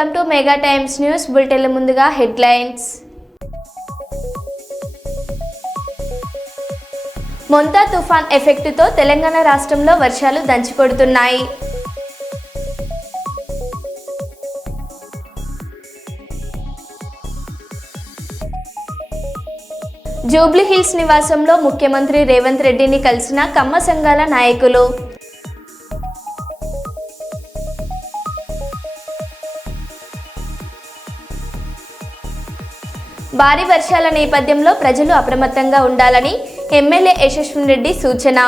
Welcome to mega times news bulletin. ముందుగా headlines. Montha తుఫాన్ ఎఫెక్టుతో తెలంగాణ రాష్ట్రంలో వర్షాలు దంచికొడుతున్నాయి. జూబ్లీహిల్స్ నివాసంలో ముఖ్యమంత్రి రేవంత్ రెడ్డిని కలిసిన కమ్మ సంఘాల నాయకులు. భారీ వర్షాల నేపథ్యంలో ప్రజలు అప్రమత్తంగా ఉండాలని ఎమ్మెల్యే యశస్విని రెడ్డి సూచన.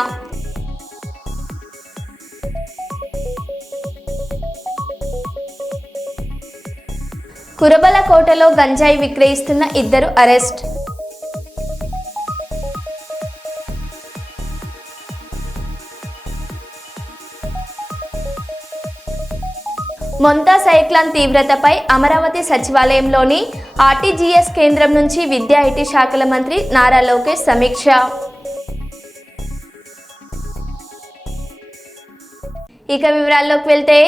కురబలకోటలో గంజాయి విక్రయిస్తున్న 2 అరెస్ట్. మొంతా సైక్లాన్ తీవ్రతపై అమరావతి సచివాలయంలోని ఆర్టీజీఎస్ కేంద్రం నుంచి విద్యా ఐటీ శాఖల మంత్రి నారా లోకేష్ సమీక్ష. ఇక వివరాల్లోకి వెళ్తే,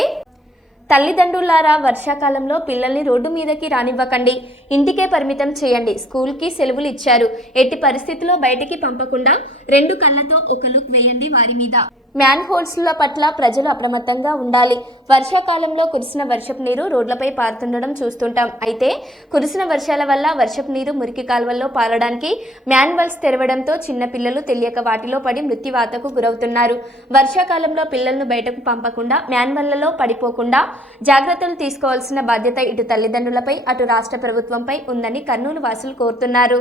తల్లిదండ్రులారా వర్షాకాలంలో పిల్లల్ని రోడ్డు మీదకి రానివ్వకండి, ఇంటికే పరిమితం చేయండి. స్కూల్కి సెలవులు ఇచ్చారు, ఎట్టి పరిస్థితుల్లో బయటికి పంపకుండా 2 కళ్ళతో ఒక లుక్ వేయండి వారి మీద. మ్యాన్ హోల్స్ల పట్ల ప్రజలు అప్రమత్తంగా ఉండాలి. వర్షాకాలంలో కురిసిన వర్షపు నీరు రోడ్లపై పారుతుండడం చూస్తుంటాం. అయితే కురిసిన వర్షాల వల్ల వర్షపు నీరు మురికి కాల్వల్లో పారడానికి మ్యాన్వల్స్ తెరవడంతో చిన్న పిల్లలు తెలియక వాటిలో పడి మృత్యువాతకు గురవుతున్నారు. వర్షాకాలంలో పిల్లలను బయటకు పంపకుండా మ్యాన్వల్లలో పడిపోకుండా జాగ్రత్తలు తీసుకోవాల్సిన బాధ్యత ఇటు తల్లిదండ్రులపై అటు రాష్ట్ర ప్రభుత్వంపై ఉందని కర్నూలు వాసులు కోరుతున్నారు.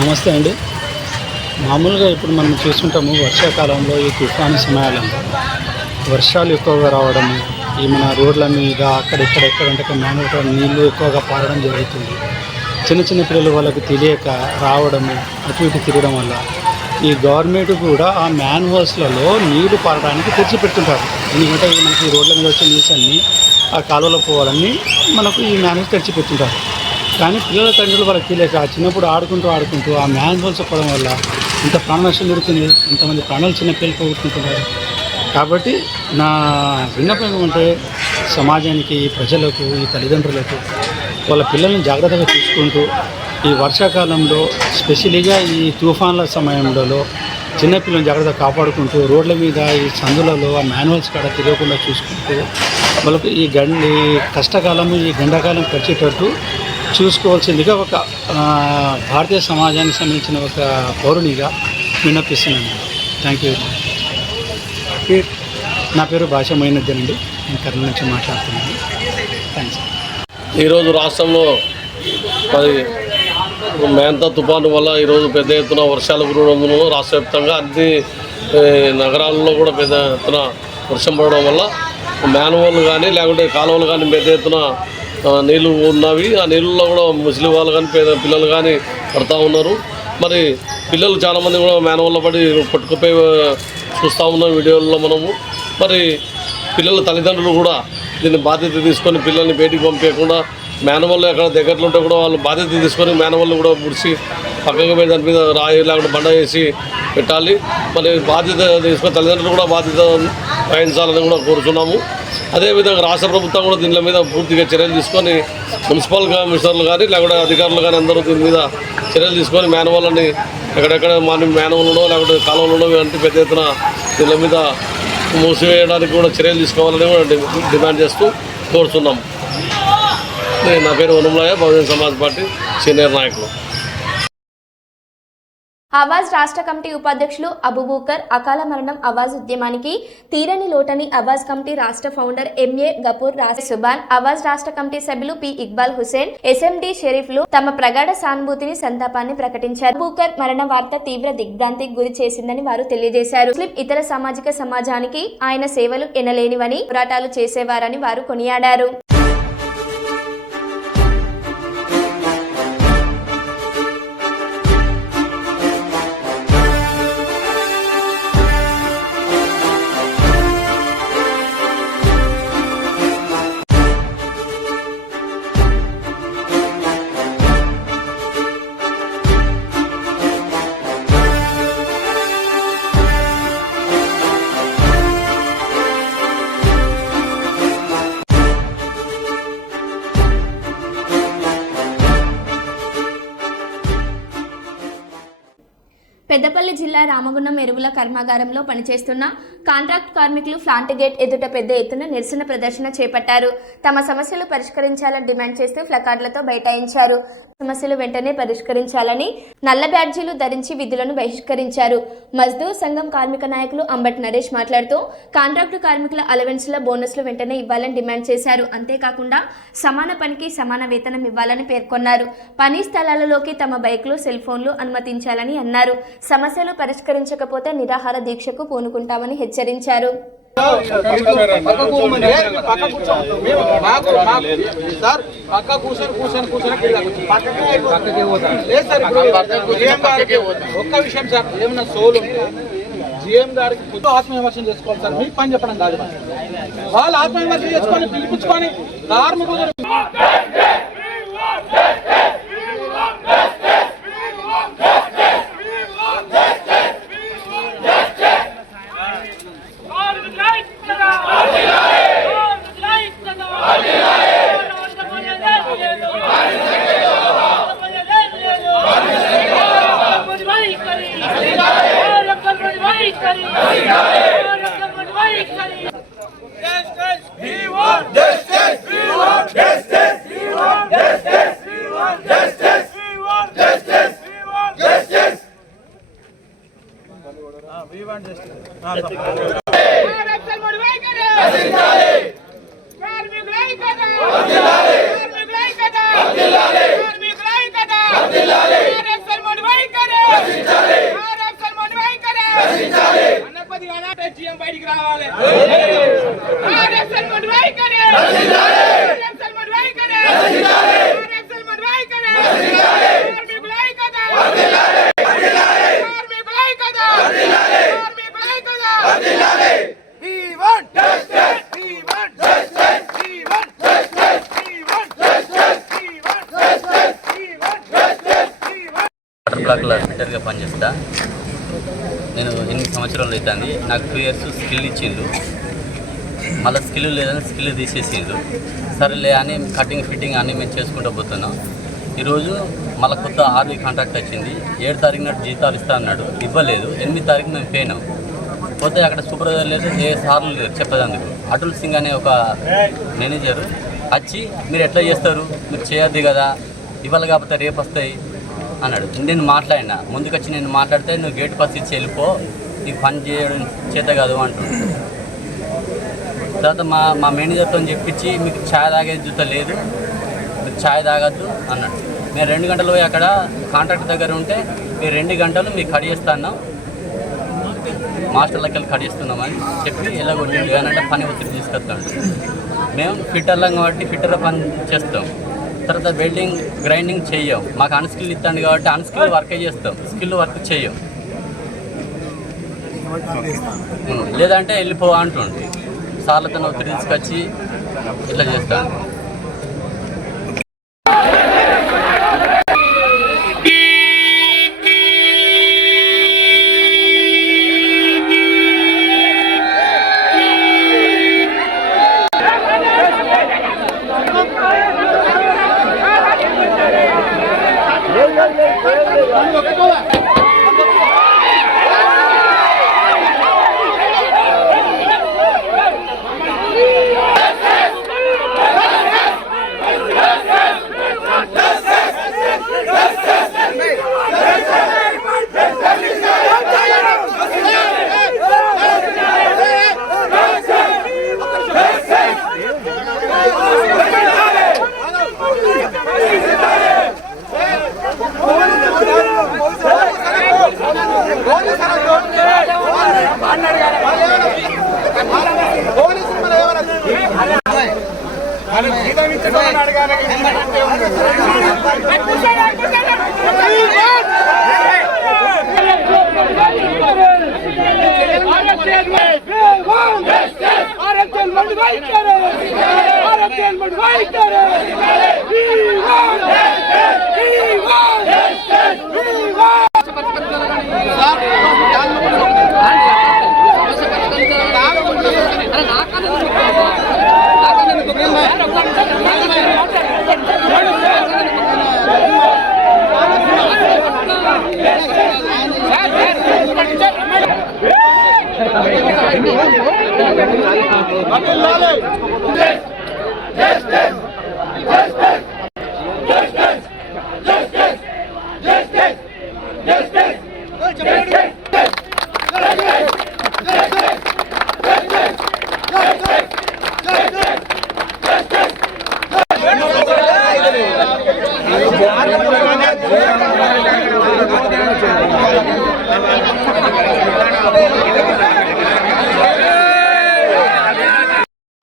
నమస్తే అండి. మామూలుగా ఇప్పుడు మనం చూస్తుంటాము వర్షాకాలంలో ఈ తుఫాను సమయాలలో వర్షాలు ఎక్కువగా రావడము, ఈ మన రోడ్ల మీద ఎక్కడంటే మానవ నీళ్ళు ఎక్కువగా పారడం జరుగుతుంది. చిన్న పిల్లలు వాళ్ళకు తెలియక రావడము, అటు ఇటు తిరగడం వల్ల ఈ గవర్నమెంట్ కూడా ఆ మ్యాన్ హోల్స్లలో నీళ్లు పారడానికి తెచ్చిపెడుతుంటారు. ఎందుకంటే మనకి ఈ రోడ్ల మీద వచ్చే నీళ్ళు అన్నీ ఆ కాలువలో పోవాలని మనకు ఈ మ్యాన్ హోల్స్ తెచ్చిపెడుతుంటారు. కానీ పిల్లల తండ్రులు వాళ్ళకి తెలియక చిన్నప్పుడు ఆడుకుంటూ ఆ మ్యాన్ హోల్స్ పోవడం వల్ల ఇంత ప్రాణ నష్టం జరుగుతుంది, ఇంతమంది ప్రాణాలు చిన్న పిల్లలు పోగొట్టుకుంటున్నారు. కాబట్టి నా విన్నపం ఏమంటే సమాజానికి, ప్రజలకు, ఈ తల్లిదండ్రులకు వాళ్ళ పిల్లల్ని జాగ్రత్తగా చూసుకుంటూ ఈ వర్షాకాలంలో స్పెషల్గా ఈ తుఫాన్ల సమయంలో చిన్నపిల్లలను జాగ్రత్తగా కాపాడుకుంటూ రోడ్ల మీద ఈ సందులలో ఆ మ్యాన్హోల్స్ కాడ తిరగకుండా చూసుకుంటూ వాళ్ళకు ఈ కష్టకాలము, ఈ గండాకాలం గడిచేటట్టు చూసుకోవాల్సిందిగా ఒక భారతీయ సమాజానికి సంబంధించిన ఒక పౌరునిగా విన్నపిస్తున్నాను. Thank you. నా పేరు భాష మైనుద్దీన్ అండి, నేను కర్నూలు నుంచి మాట్లాడుతున్నాను. థ్యాంక్స్. ఈరోజు రాష్ట్రంలో మరి మొంతా తుఫాను వల్ల ఈరోజు పెద్ద ఎత్తున వర్షాలు కురవడంలో రాష్ట్ర వ్యాప్తంగా అన్ని నగరాల్లో కూడా పెద్ద ఎత్తున వర్షం పడడం వల్ల మ్యాన్హోల్ కానీ లేకుంటే కాలువలు కానీ పెద్ద ఎత్తున నీళ్ళు ఉన్నవి. ఆ నీళ్ళల్లో కూడా ముసలి వాళ్ళు కానీ పిల్లలు కానీ పడుతూ ఉన్నారు. మరి పిల్లలు చాలామంది కూడా మ్యాన్హోల్లో పడి కొట్టుకుపోయి చూస్తూ ఉన్నాం వీడియోల్లో మనము. మరి పిల్లల తల్లిదండ్రులు కూడా దీన్ని బాధ్యత తీసుకొని పిల్లల్ని బయటికి పంపించకుండా మ్యాన్హోల్ ఎక్కడ దగ్గరలో ఉంటే కూడా వాళ్ళు బాధ్యత తీసుకొని మ్యాన్హోల్ కూడా ముడిచి పక్కకు పోయి దాని మీద రాయి లేకుండా బండ వేసి పెట్టాలి. మరి బాధ్యత తీసుకొని తల్లిదండ్రులు కూడా బాధ్యత వహించాలని కూడా కోరుతున్నాము. అదేవిధంగా రాష్ట్ర ప్రభుత్వం కూడా దీని మీద పూర్తిగా చర్యలు తీసుకొని మున్సిపల్ కమిషనర్లు కానీ లేకుంటే అధికారులు కానీ అందరూ దీని మీద చర్యలు తీసుకొని మ్యాన్హోల్ని ఎక్కడెక్కడ మ్యాన్హోల్లో లేకుంటే కాలువలలో అంటే పెద్ద ఎత్తున దీని మీద మూసివేయడానికి కూడా చర్యలు తీసుకోవాలని కూడా డిమాండ్ చేస్తూ కోరుతున్నాం. నా పేరు వనమలయ్య, బహుజన సమాజ్ పార్టీ సీనియర్ నాయకులు. ఆవాజ్ రాష్ట్ర కమిటీ ఉపాధ్యక్షులు అబూబకర్ అకాల మరణం ఆవాజ్ ఉద్యమానికి తీరని లోటని ఆవాజ్ కమిటీ రాష్ట్ర ఫౌండర్ ఎంఏ గపూర్ సుబాన్ ఆవాజ్ రాష్ట్ర కమిటీ సభ్యులు పి ఇక్బాల్ హుసేన్ ఎస్ఎండి షరీఫ్లు తమ ప్రగాఢ సానుభూతిని సంతాపాన్ని ప్రకటించారు. అబూబకర్ మరణ వార్త తీవ్ర దిగ్భ్రాంతికి గురి చేసిందని వారు తెలియజేశారు. ముస్లిం ఇతర సామాజిక సమాజానికి ఆయన సేవలు ఎనలేనివని పోరాటాలు చేసేవారని వారు కొనియాడారు. పెద్దపల్లి జిల్లా రామగుండం ఎరువుల కర్మాగారంలో పనిచేస్తున్న కాంట్రాక్ట్ కార్మికులు ప్లాంట్ గేట్ ఎదుట పెద్ద ఎత్తున నిరసన ప్రదర్శన చేపట్టారు. తమ సమస్యలు పరిష్కరించాలని డిమాండ్ చేస్తూ ప్లకార్డులతో బైఠాయించారు. సమస్యలు వెంటనే పరిష్కరించాలని నల్ల బ్యాడ్జీలు ధరించి విధులను బహిష్కరించారు. మజ్దూర్ సంఘం కార్మిక నాయకులు అంబట్ నరేష్ మాట్లాడుతూ కాంట్రాక్టు కార్మికుల అలవెన్స్ల బోనస్లు వెంటనే ఇవ్వాలని డిమాండ్ చేశారు. అంతేకాకుండా సమాన పనికి సమాన వేతనం ఇవ్వాలని పేర్కొన్నారు. పని స్థలాలలోకి తమ బైక్లు సెల్ ఫోన్లు అనుమతించాలని అన్నారు. సమస్యలు పరిష్కరించకపోతే నిరాహార దీక్షకు పూనుకుంటామని హెచ్చరించారు. ఒక్క విషయం సార్, ఏమన్నా సోలు జీఎం గారికి ఆత్మవిమర్శనం చేసుకోవాలి సార్. మీకు పని చెప్పడం కాదు, వాళ్ళు ఆత్మవిమర్శనం చేసుకొని పిలిపించుకొని కార్మికులు బయటికి రావాలి. వాటర్ బ్లాక్లో ఫిట్టర్గా పనిచేస్తా. నేను 8 సంవత్సరాలు అవుతుంది. నాకు 2 ఇయర్స్ స్కిల్ ఇచ్చిండు, మళ్ళీ స్కిల్ లేదని స్కిల్ తీసేసిండు. సరేలే అని కటింగ్ ఫిట్టింగ్ అన్నీ మేము చేసుకుంటూ పోతున్నాం. ఈరోజు మళ్ళీ కొత్త ఆర్మీ కాంట్రాక్ట్ వచ్చింది. 7 తారీఖు నాడు జీతాలు ఇస్తా అన్నాడు, ఇవ్వలేదు. 8 తారీఖు మేము పోయినాం. పోతే అక్కడ సూపర్వైజర్ లేదు, ఏ సార్లు లేరు చెప్పేందుకు. అటుల్ సింగ్ అనే ఒక మేనేజరు వచ్చి మీరు ఎట్లా చేస్తారు, మీరు చేయొద్దు కదా, ఇవాళ కాకపోతే రేపు వస్తాయి అన్నాడు. నేను మాట్లాడినా, ముందుకొచ్చి నేను మాట్లాడితే నువ్వు గేట్ పాస్ ఇచ్చి వెళ్ళిపో, నీకు పని చేయడం చేత కాదు అంటున్నాడు. తర్వాత మా మేనేజర్తో చెప్పించి మీకు ఛాయ్ తాగే జూత లేదు, మీరు ఛాయ్ తాగద్దు అన్నాడు. మేము 2 గంటలు పోయి అక్కడ కాంట్రాక్ట్ దగ్గర ఉంటే మీరు 2 గంటలు మీకు కడిగేస్తాను, మాస్టర్లకి వెళ్ళి కడిగిస్తున్నామని చెప్పి ఎలా కొట్టిండు. ఏనంటే పని ఒత్తిడి తీసుకొస్తాడు. మేము ఫిట్టర్లం కాబట్టి ఫిట్టర్ పని చేస్తాం. తర్వాత వెల్డింగ్ గ్రైండింగ్ చెయ్యం. మాకు అన్స్కిల్ ఇస్తాడు కాబట్టి అన్స్కిల్ వర్కే చేస్తాం, స్కిల్ వర్క్ చెయ్యం. లేదంటే వెళ్ళిపో అంటుండే. సార్లతో ఒత్తిడి తీసుకొచ్చి ఇట్లా చేస్తాను.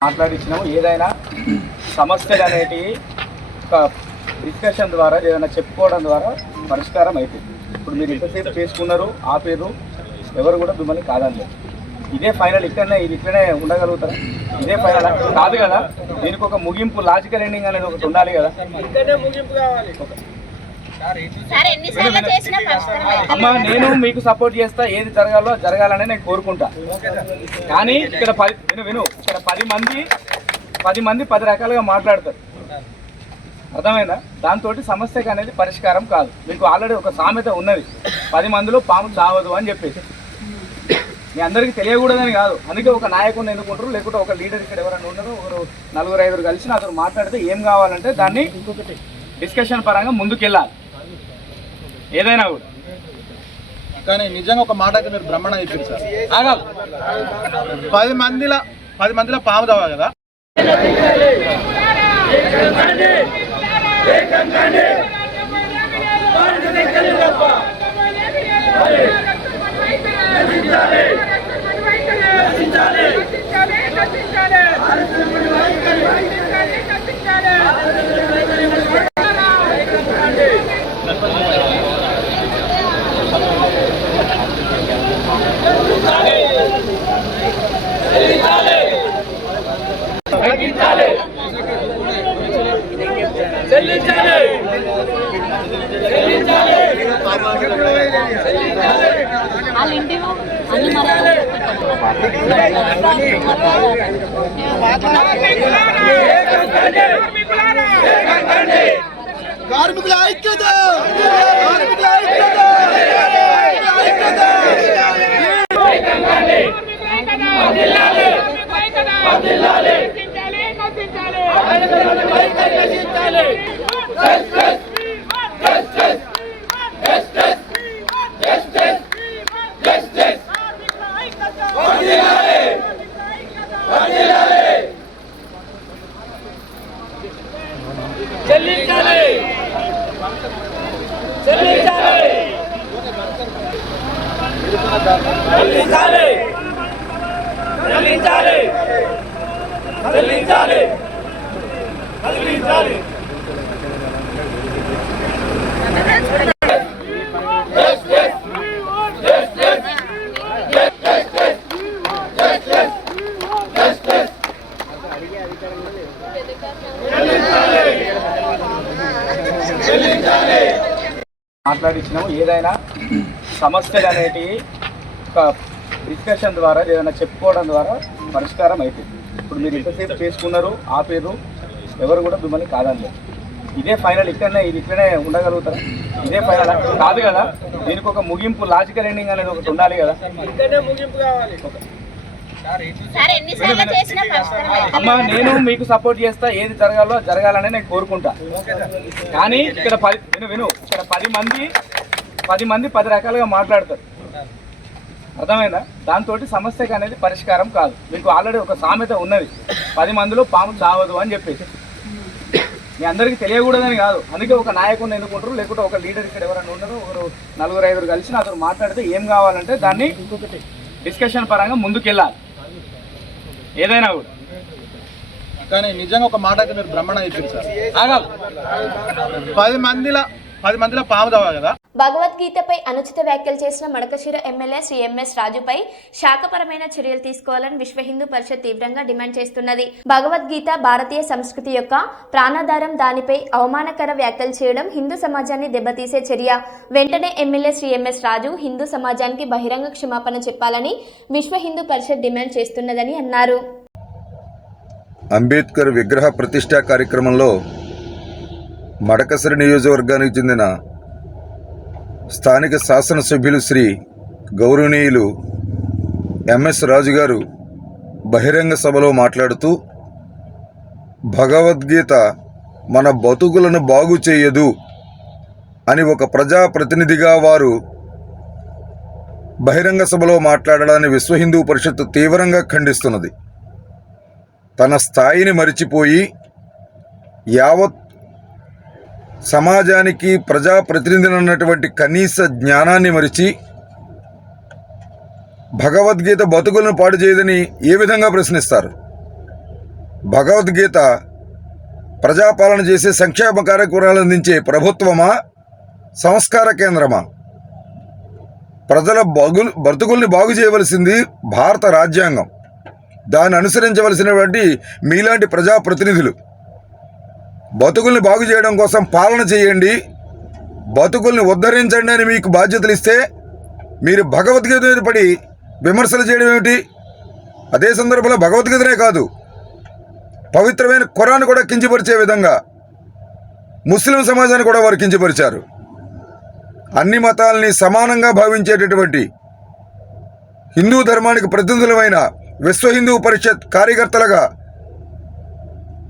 మాట్లాడించినాము. ఏదైనా సమస్యలు అనేటివి ఒక డిస్కషన్ ద్వారా ఏదైనా చెప్పుకోవడం ద్వారా పరిష్కారం అవుతుంది. ఇప్పుడు మీరు ఎంతసేపు చేసుకున్నారు ఆపేరు, ఎవరు కూడా మిమ్మల్ని కాదనలేదు. ఇదే ఫైనల్, ఇట్లనే ఉండగలుగుతారా? ఇదే ఫైనల్ కాదు కదా. దీనికి ఒక ముగింపు, లాజికల్ ఎండింగ్ అనేది ఒకటి ఉండాలి కదా. అమ్మా, నేను మీకు సపోర్ట్ చేస్తా, ఏది జరగాలో జరగాలని నేను కోరుకుంటా. కానీ ఇక్కడ విను ఇక్కడ 10 మంది 10 రకాలుగా మాట్లాడతారు, అర్థమైందా? దాంతో సమస్యకు అనేది పరిష్కారం కాదు. మీకు ఆల్రెడీ ఒక సామెత ఉన్నది, 10 మందిలో పాము చావదు అని చెప్పేసి. మీ అందరికీ తెలియకూడదని కాదు, అందుకే ఒక నాయకుడిని ఎన్నుకుంటారు, లేకుంటే ఒక లీడర్ ఇక్కడ ఎవరైనా ఉండరు, ఒకరు 4-5 కలిసి నాతో మాట్లాడితే ఏం కావాలంటే దాన్ని డిస్కషన్ పరంగా ముందుకెళ్ళాలి ఏదైనా కూడా. కానీ నిజంగా ఒక మాట అయితే మీరు బ్రహ్మాండంగా చెప్పారు సార్. ఆగాలి 10 మందిలో పాము తావాలి కదా. కార్మికుల ఐక్యత మాట్లాడించినాము. ఏదైనా సమస్యలు అనేటివి ఒక డిస్కషన్ ద్వారా ఏదైనా చెప్పుకోవడం ద్వారా పరిష్కారం అవుతుంది. ఇప్పుడు మీరు ఎంతసేపు చేసుకున్నారు ఆపేరు, ఎవరు కూడా మిమ్మల్ని కాదనలేదు. ఇదే ఫైనల్, ఇట్లనే ఉండగలుగుతారా? ఇదే ఫైనల్ కాదు కదా. దీనికి ఒక ముగింపు, లాజికల్ ఎండింగ్ అనేది ఒకటి ఉండాలి కదా. అమ్మా, నేను మీకు సపోర్ట్ చేస్తా, ఏది జరగాలో జరగాలని నేను కోరుకుంటా. కానీ ఇక్కడ విను ఇక్కడ 10 మంది 10 రకాలుగా మాట్లాడతారు, అర్థమైందా? దాంతో సమస్యకు అనేది పరిష్కారం కాదు. మీకు ఆల్రెడీ ఒక సామెత ఉన్నది, 10 మందిలో పాము చావదు అని చెప్పేసి. మీ అందరికీ తెలియకూడదని కాదు, అందుకే ఒక నాయకుడిని ఎన్నుకుంటారు, లేకుంటే ఒక లీడర్ ఇక్కడ ఎవరైనా ఉన్నారో ఒకరు 4-5 కలిసి నాతో మాట్లాడితే ఏం కావాలంటే దాన్ని డిస్కషన్ పరంగా ముందుకెళ్ళాలి ఏదైనా కూడా. కానీ నిజంగా ఒక మాటకి మీరు బ్రహ్మణ చెప్పారు సార్. ఆగాలి 10 మందిలో పాము తవ్వ కదా. భగవద్గీతపై అనుచిత వ్యాఖ్యలు చేసిన మడకశిర ఎమ్మెల్యే శ్రీ ఎంఎస్ రాజుపై శాఖపరమైన చర్యలు తీసుకోవాలని విశ్వ హిందూ పరిషత్ తీవ్రంగా డిమాండ్ చేస్తున్నది. భగవద్గీత భారతీయ సంస్కృతి యొక్క ప్రాణాధారం, దానిపై అవమానకర వ్యాఖ్యలు చేయడం హిందూ సమాజాన్ని దెబ్బతీసే చర్య. వెంటనే ఎమ్మెల్యే శ్రీ ఎంఎస్ రాజు హిందూ సమాజానికి బహిరంగ క్షమాపణ చెప్పాలని విశ్వ హిందూ పరిషత్ డిమాండ్ చేస్తున్నదని అన్నారు. అంబేద్కర్ విగ్రహ ప్రతిష్టా కార్యక్రమంలో మడకసిరి నియోజకవర్గానికి చెందిన స్థానిక శాసనసభ్యులు శ్రీ గౌరవనీయులు ఎంఎస్ రాజు గారు బహిరంగ సభలో మాట్లాడుతూ భగవద్గీత మన బతుకులను బాగు చేయదు అని ఒక ప్రజాప్రతినిధిగా వారు బహిరంగ సభలో మాట్లాడడాన్ని విశ్వ హిందూ పరిషత్ తీవ్రంగా ఖండిస్తున్నది. తన స్థాయిని మరిచిపోయి యావత్ సమాజానికి ప్రజాప్రతినిధులు అన్నటువంటి కనీస జ్ఞానాన్ని మరిచి భగవద్గీత బతుకులను పాడు చేయదని ఏ విధంగా ప్రశ్నిస్తారు? భగవద్గీత ప్రజాపాలన చేసే సంక్షేమ కార్యక్రమాలు అందించే ప్రభుత్వమా, సంస్కార కేంద్రమా? ప్రజల బతుకుల్ని బాగు చేయవలసింది భారత రాజ్యాంగం. దాన్ని అనుసరించవలసినటువంటి మీలాంటి ప్రజాప్రతినిధులు బతుకుల్ని బాగు చేయడం కోసం పాలన చేయండి, బతుకుల్ని ఉద్ధరించండి అని మీకు బాధ్యతలు ఇస్తే మీరు భగవద్గీత మీద పడి విమర్శలు చేయడం ఏమిటి? అదే సందర్భంలో భగవద్గీతనే కాదు, పవిత్రమైన ఖురాన్ కూడా కించపరిచే విధంగా ముస్లిం సమాజాన్ని కూడా వారు కించపరిచారు. అన్ని మతాలని సమానంగా భావించేటటువంటి హిందూ ధర్మానికి ప్రతినిధులమైన విశ్వ హిందూ పరిషత్ కార్యకర్తలుగా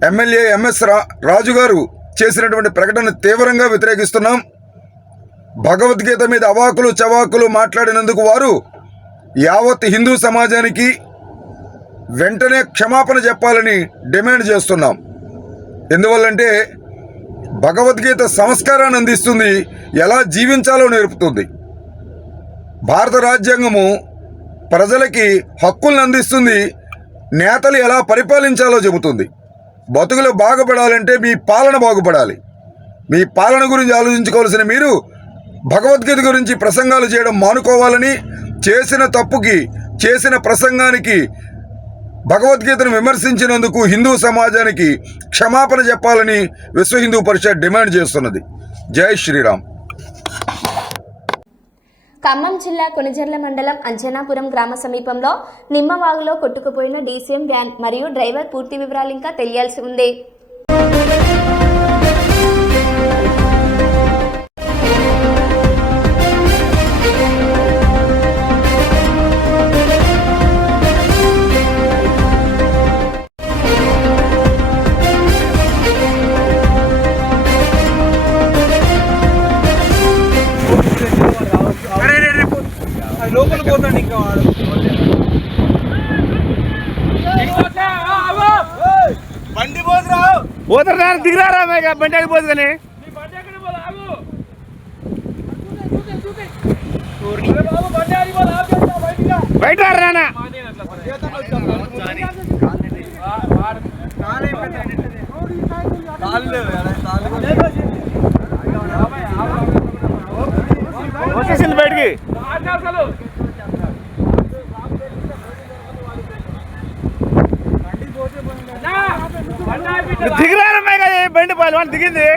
ఎమ్మెల్యే ఎంఎస్ రాజు గారు చేసినటువంటి ప్రకటన తీవ్రంగా వ్యతిరేకిస్తున్నాం. భగవద్గీత మీద అవాకులు చవాకులు మాట్లాడినందుకు వారు యావత్ హిందూ సమాజానికి వెంటనే క్షమాపణ చెప్పాలని డిమాండ్ చేస్తున్నాం. ఎందువల్లంటే భగవద్గీత సంస్కారాన్ని అందిస్తుంది, ఎలా జీవించాలో నేర్పుతుంది. భారత రాజ్యాంగము ప్రజలకి హక్కులను అందిస్తుంది, నేతలు ఎలా పరిపాలించాలో చెబుతుంది. బతుకులు బాగుపడాలంటే మీ పాలన బాగుపడాలి. మీ పాలన గురించి ఆలోచించుకోవాల్సిన మీరు భగవద్గీత గురించి ప్రసంగాలు చేయడం మానుకోవాలని, చేసిన తప్పుకి, చేసిన ప్రసంగానికి, భగవద్గీతను విమర్శించినందుకు హిందూ సమాజానికి క్షమాపణ చెప్పాలని విశ్వ హిందూ పరిషత్ డిమాండ్ చేస్తున్నది. జై శ్రీరామ్. ఖమ్మం జిల్లా కొణిజర్ల మండలం అంజనాపురం గ్రామ సమీపంలో నిమ్మవాగులో కొట్టుకుపోయిన డీసీఎం వ్యాన్ మరియు డ్రైవర్ పూర్తి వివరాలు ఇంకా తెలియాల్సి ఉంది. లోపల పోతాడు ఇంకా వాడు. బండి పోతురా దిగిరారా బండి ఆగిపోదు కానీ బయట రానా వచ్చేసింది బయటికి. దిగిరారమ్మాయి కదా బండి పాలు వాళ్ళు దిగింది.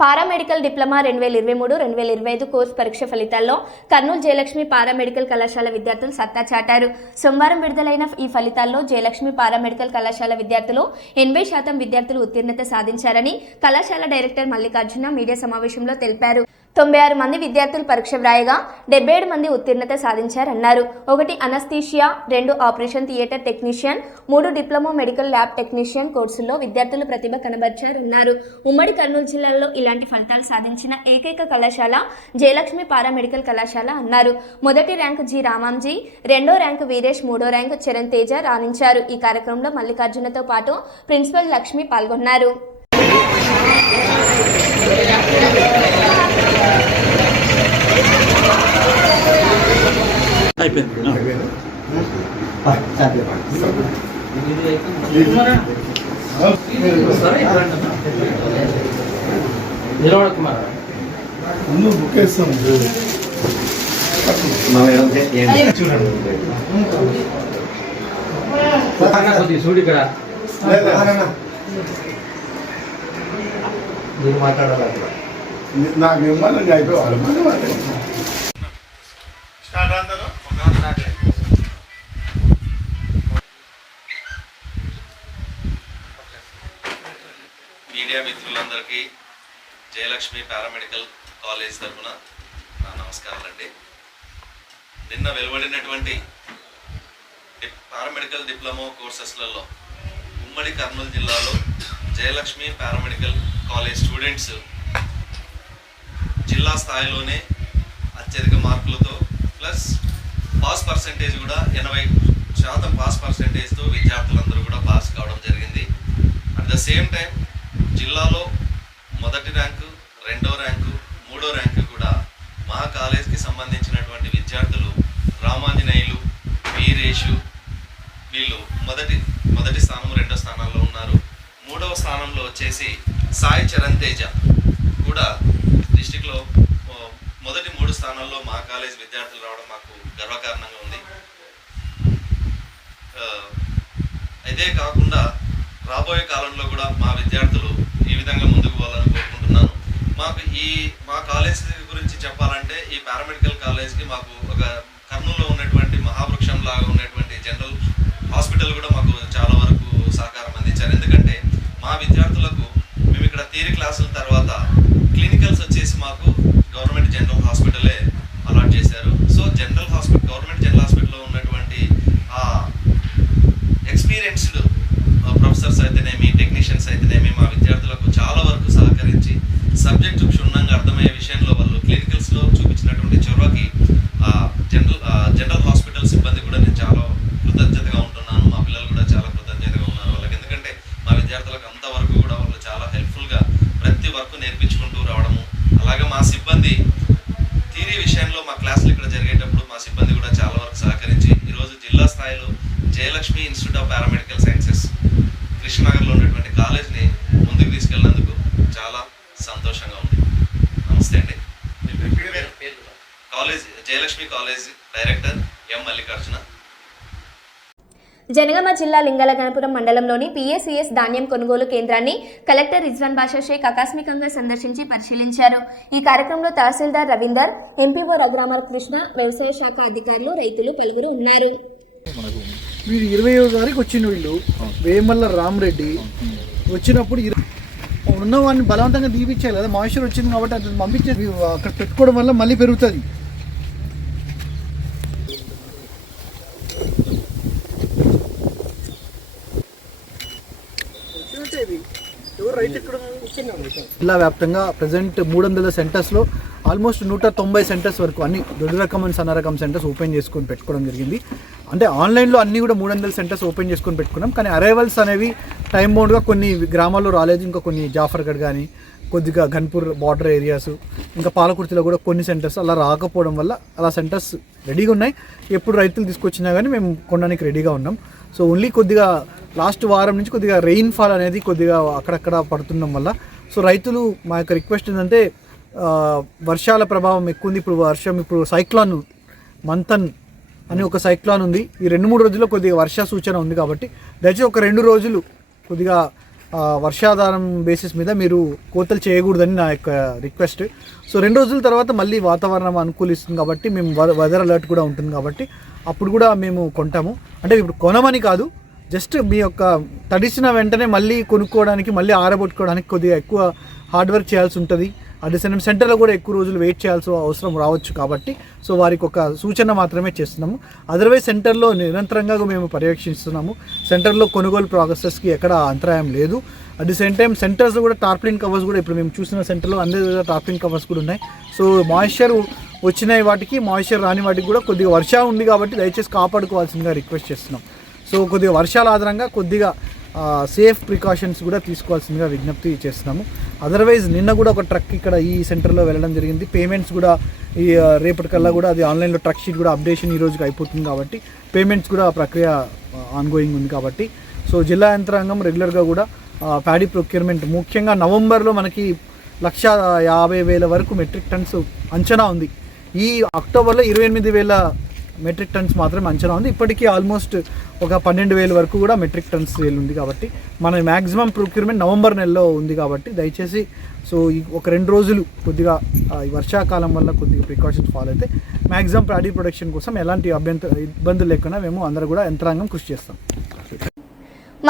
పారామెడికల్ డిప్లొమా 2023-2025 కోర్సు పరీక్ష ఫలితాల్లో కర్నూలు జయలక్ష్మి పారామెడికల్ కళాశాల విద్యార్థులు సత్తా చాటారు. సోమవారం విడుదలైన ఈ ఫలితాల్లో జయలక్ష్మి పారామెడికల్ కళాశాల విద్యార్థులు 80% విద్యార్థులు ఉత్తీర్ణత సాధించారని కళాశాల డైరెక్టర్ మల్లికార్జున మీడియా సమావేశంలో తెలిపారు. 96 మంది విద్యార్థులు పరీక్ష వ్రాయగా 77 మంది ఉత్తీర్ణత సాధించారన్నారు. 1 anaesthesia, 2 operation theatre technician, 3 diploma medical lab technician కోర్సుల్లో విద్యార్థులు ప్రతిభ కనబర్చారన్నారు. ఉమ్మడి కర్నూలు జిల్లాలో ఇలాంటి ఫలితాలు సాధించిన ఏకైక కళాశాల జయలక్ష్మి పారామెడికల్ కళాశాల అన్నారు. మొదటి ర్యాంకు జి రామాంజీ, 2వ ర్యాంకు వీరేష్, 3వ ర్యాంకు చరణ్ తేజ రాణించారు. ఈ కార్యక్రమంలో మల్లికార్జునతో పాటు ప్రిన్సిపల్ లక్ష్మి పాల్గొన్నారు. చూడు ఇక్కడ మీరు మాట్లాడాలి నాకు ఇవ్వాలని అయిపోవాలి మీడియా మిత్రులందరికీ జయలక్ష్మి పారామెడికల్ కాలేజ్ తరఫున నా నమస్కారాలండి. నిన్న వెలువడినటువంటి పారామెడికల్ డిప్లొమా కోర్సెస్లలో ఉమ్మడి కర్నూలు జిల్లాలో జయలక్ష్మి పారామెడికల్ కాలేజ్ స్టూడెంట్స్ జిల్లా స్థాయిలోనే అత్యధిక మార్కులతో ప్లస్ పాస్ పర్సెంటేజ్ కూడా 80% పాస్ పర్సెంటేజ్తో విద్యార్థులందరూ కూడా పాస్ కావడం జరిగింది. అట్ ద సేమ్ టైం జిల్లాలో మొదటి ర్యాంకు, 2వ ర్యాంకు, 3వ ర్యాంకు కూడా మా కాలేజ్కి సంబంధించినటువంటి విద్యార్థులు రామాంజనేయులు, వీరేషు వీళ్ళు మొదటి స్థానం, 2వ స్థానాల్లో ఉన్నారు. 3వ స్థానంలో వచ్చేసి సాయి చరణ్ తేజ కూడా డిస్టిక్లో మొదటి 3 స్థానాల్లో మా కాలేజ్ విద్యార్థులు రావడం మాకు గర్వకారణంగా ఉంది. ఇదే కాకుండా రాబోయే కాలంలో కూడా మా విద్యార్థులు ఈ విధంగా ముందుకు పోవాలని కోరుకుంటున్నాను. మా కాలేజ్ గురించి చెప్పాలంటే ఈ పారామెడికల్ కాలేజ్కి మాకు ఒక కర్నూలులో ఉన్నటువంటి మహావృక్షం లాగా ఉన్నటువంటి జనరల్ హాస్పిటల్ కూడా మాకు చాలా వరకు సహకారం అందించారు. ఎందుకంటే మా విద్యార్థులకు మేము ఇక్కడ థియరీ క్లాసుల తర్వాత క్లినికల్స్ వచ్చేసి మాకు గవర్నమెంట్ జనరల్ హాస్పిటలే అలాట్ చేశారు. సో గవర్నమెంట్ జనరల్ హాస్పిటల్లో ఉన్నటువంటి ఎక్స్పీరియన్స్డ్ ప్రొఫెసర్స్ అయితేనేమి, టెక్నీషియన్స్ అయితేనేమి మా విద్యార్థులకు చాలా వరకు సహకరించి సబ్జెక్టు క్షుణ్ణంగా అర్థమయ్యే విషయంలో వాళ్ళు క్లినికల్స్లో చూపించినటువంటి చొరవకి జనరల్ హాస్పిటల్ సిబ్బంది కూడా నేను చాలా కృతజ్ఞతగా ఉంటున్నాను. మా పిల్లలు కూడా చాలా కృతజ్ఞతగా ఉన్నారు వాళ్ళకి. ఎందుకంటే మా విద్యార్థులకు అంతవరకు కూడా వాళ్ళు చాలా హెల్ప్ఫుల్గా ప్రతి వర్క్ నేర్పించుకుంటూ రావడము, అలాగే మా సిబ్బంది థియరీ విషయంలో మా క్లాసులు ఇక్కడ జరిగేటప్పుడు మా సిబ్బంది కూడా చాలా వరకు సహకరించి ఈరోజు జిల్లా స్థాయిలో Jayalakshmi institute of paramedical sciences కృష్ణనగర్లో ఉన్నటువంటి కాలేజ్ని ముందుకు తీసుకెళ్ళినందుకు చాలా సంతోషంగా ఉంది. నమస్తే అండి. Jayalakshmi college director M Mallikarjuna. Jangaon జిల్లా లింగలగనపురం మండలంలోని పిఎస్సిఎస్ ధాన్యం కొనుగోలు కేంద్రాన్ని కలెక్టర్ రిజ్వాన్ బాషా షేక్ ఆకస్మికంగా సందర్శించి పరిశీలించారు. ఈ కార్యక్రమంలో తహసీల్దార్ రవీందర్, ఎంపీఓ రఘురామకృష్ణ, వ్యవసాయ శాఖ అధికారులు, రైతులు పలువురు ఉన్నారు. వీడు 21వ తారీఖు వచ్చిండు. వీళ్ళు వేమల్ల రామరెడ్డి వచ్చినప్పుడు ఉన్న వాడిని బలవంతంగా దీపించాలి కదా. మాయిశ్చర్ వచ్చింది కాబట్టి అతను పంపించేది అక్కడ పెట్టుకోవడం వల్ల మళ్ళీ పెరుగుతుంది. జిల్లా వ్యాప్తంగా ప్రజెంట్ 300 సెంటర్స్లో ఆల్మోస్ట్ 190 సెంటర్స్ వరకు అన్ని దొడ్డు రకం అండ్ సన్న రకం సెంటర్స్ ఓపెన్ చేసుకొని పెట్టుకోవడం జరిగింది. అంటే ఆన్లైన్లో అన్నీ కూడా 300 సెంటర్స్ ఓపెన్ చేసుకొని పెట్టుకున్నాం. కానీ అరైవల్స్ అనేవి టైం బౌండ్గా కొన్ని గ్రామాల్లో రాలేదు. ఇంకా కొన్ని జాఫర్గఢ్ కానీ కొద్దిగా ఘన్పూర్ బార్డర్ ఏరియాస్, ఇంకా పాలకుర్తిలో కూడా కొన్ని సెంటర్స్ అలా రాకపోవడం వల్ల అలా సెంటర్స్ రెడీగా ఉన్నాయి. ఎప్పుడు రైతులు తీసుకొచ్చినా కానీ మేము కొనడానికి రెడీగా ఉన్నాం. సో ఓన్లీ కొద్దిగా లాస్ట్ వారం నుంచి కొద్దిగా రెయిన్ఫాల్ అనేది కొద్దిగా అక్కడక్కడ పడుతుండడం వల్ల సో రైతులు మా యొక్క రిక్వెస్ట్ ఏంటంటే వర్షాల ప్రభావం ఎక్కువ ఉంది. ఇప్పుడు సైక్లాన్ మంతన్ అని ఒక సైక్లాన్ ఉంది. ఈ 2-3 రోజుల్లో కొద్దిగా వర్ష సూచన ఉంది కాబట్టి దయచేసి ఒక 2 రోజులు కొద్దిగా వర్షాధారం బేసిస్ మీద మీరు కోతలు చేయకూడదని నా యొక్క రిక్వెస్ట్. సో 2 రోజుల తర్వాత మళ్ళీ వాతావరణం అనుకూలిస్తుంది కాబట్టి మేము వెదర్ అలర్ట్ కూడా ఉంటుంది కాబట్టి అప్పుడు కూడా మేము కొంటాము. అంటే ఇప్పుడు కొనమని కాదు, జస్ట్ మీ యొక్క తడిసిన వెంటనే మళ్ళీ కొనుక్కోవడానికి, మళ్ళీ ఆరబొట్టుకోవడానికి కొద్దిగా ఎక్కువ హార్డ్ వర్క్ చేయాల్సి ఉంటుంది. అట్ ద సేమ్ సెంటర్లో కూడా ఎక్కువ రోజులు వెయిట్ చేయాల్సిన అవసరం రావచ్చు కాబట్టి సో వారికి ఒక సూచన మాత్రమే చేస్తున్నాము. అదర్వైజ్ సెంటర్లో నిరంతరంగా మేము పర్యవేక్షిస్తున్నాము. సెంటర్లో కొనుగోలు ప్రాసెస్కి ఎక్కడ అంతరాయం లేదు. At the same time centres కూడా టార్పాలిన్ కవర్స్ కూడా ఇప్పుడు మేము చూసిన సెంటర్లో అందరి టార్పాలిన్ కవర్స్ కూడా ఉన్నాయి. సో మాయిశ్చర్ వచ్చిన వాటికి మాయిశ్చర్ రాని వాటికి కూడా కొద్దిగా వర్షం ఉంది కాబట్టి దయచేసి కాపాడుకోవాల్సిందిగా రిక్వెస్ట్ చేస్తున్నాం. సో కొద్దిగా వర్షాల ఆధారంగా కొద్దిగా సేఫ్ ప్రికాషన్స్ కూడా తీసుకోవాల్సిందిగా విజ్ఞప్తి చేస్తున్నాము. అదర్వైజ్ నిన్న కూడా ఒక ట్రక్ ఇక్కడ ఈ సెంటర్లో వెళ్ళడం జరిగింది. పేమెంట్స్ కూడా ఈ రేపటికల్లా కూడా అది ఆన్లైన్లో ట్రక్ షీట్ కూడా అప్డేషన్ ఈ రోజుకి అయిపోతుంది కాబట్టి పేమెంట్స్ కూడా ప్రక్రియ ఆన్గోయింగ్ ఉంది కాబట్టి సో జిల్లా యంత్రాంగం రెగ్యులర్గా కూడా ప్యాడీ ప్రొక్యూర్మెంట్ ముఖ్యంగా నవంబర్లో మనకి 150,000 వరకు మెట్రిక్ టన్స్ అంచనా ఉంది. ఈ అక్టోబర్లో 28,000 మెట్రిక్ టన్స్ మాత్రమే అంచనా ఉంది. ఇప్పటికీ ఆల్మోస్ట్ ఒక 12,000 వరకు కూడా మెట్రిక్ టన్స్ సేల్ ఉంది కాబట్టి మన మ్యాక్సిమం ప్రొక్యూర్మెంట్ నవంబర్ నెలలో ఉంది కాబట్టి దయచేసి సో ఈ ఒక 2 రోజులు కొద్దిగా ఈ వర్షాకాలం వల్ల కొద్దిగా ప్రికాషన్స్ ఫాలో అయితే మ్యాక్సిమం ప్యాడీ ప్రొడక్షన్ కోసం ఎలాంటి ఇబ్బందులు లేకుండా మేము అందరూ కూడా యంత్రాంగం కృషి చేస్తాం.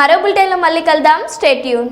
మరో బులెటిన్లో మళ్ళీ కలుద్దాం. Stay tune.